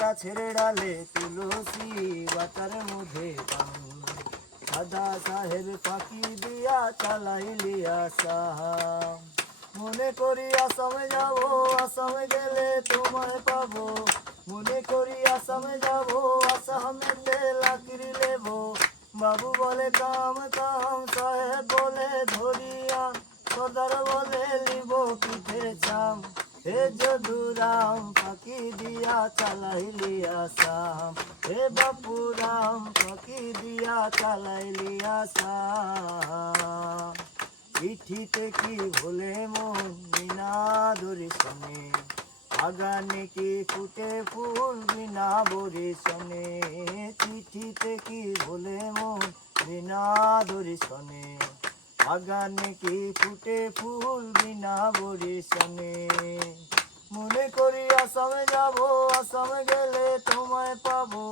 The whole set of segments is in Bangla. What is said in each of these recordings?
গাছের ডালে তুলসী বাতার মধ্যে সাদা সাহেব পাখি দিয়া চালাইলি আশা। মনে করি আসামে যাব, আসামে গেলে তোমায় পাবো। মনে করি আসামে যাব আসামেতে লাকিরি লেব। বাবু বলে, কাম কাম, সাহেব বলে, ধরিয়া সর্দার বলে লিব পিঠের চাম হে যদুরাম পাখি দিয়া চালাইলি আসাম। হে বাপুরাম পাখি দিয়া চালাইলি আসাম। চিঠিতে কি ভুলে মন বিনা দর্শনে আগানে কি ফুটে ফুল বিনা বরিশনে চিঠিতে কি ভুলে মন বিনা দর্শনে আগানে কি ফুটে ফুল বিনা বরিশনে? মনে করি আসামে যাব, আসামে গেলে তোমায় পাবো।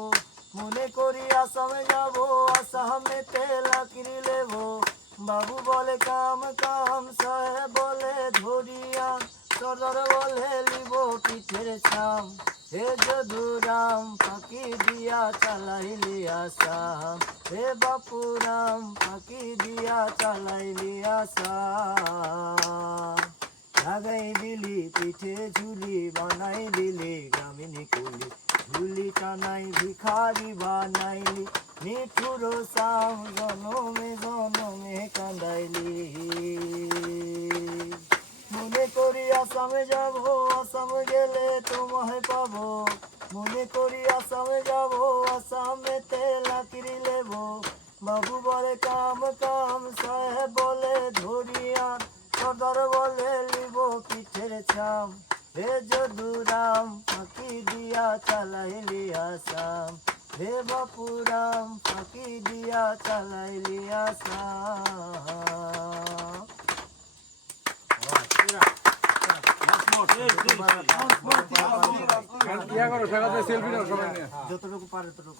মনে করি আসামে যাব আসামেতে লাকড়ি লেবো। বাবু বলে, কাম কাম, সাহেব বলে, ধরিয়া সদর বলে, লিব পিঠের ছাম। হে যদুরাম পাখি দিয়া চালাইলি আসাম। হে বাপুরাম পাখি দিয়া চালাইলি আসাম। লাগাই দিলি পিঠে ঝুলি, বানাই দিলি গ্রামীণ কুলি। ঝুলি টানাই, ভিখারি বানাইলি মিঠুর সাম জনমে জনমে কান্দাইলি। মনে করি আসামে যাব আসাম গেলে তোমায় পাবো। মনে করি আসামে যাব, আসামেতে লাকড়ি লেব। বাবু বলে কাম কাম সাহেব বলে ধরিয়া সদর বলে লিব পিঠের ছাম। হে যদুরাম, ফাঁকি দিয়া চালাইলি আসাম। হে বাপুরাম, ফাঁকি দিয়া চালাইলি আসাম। যতটুকু পারে ততটুকু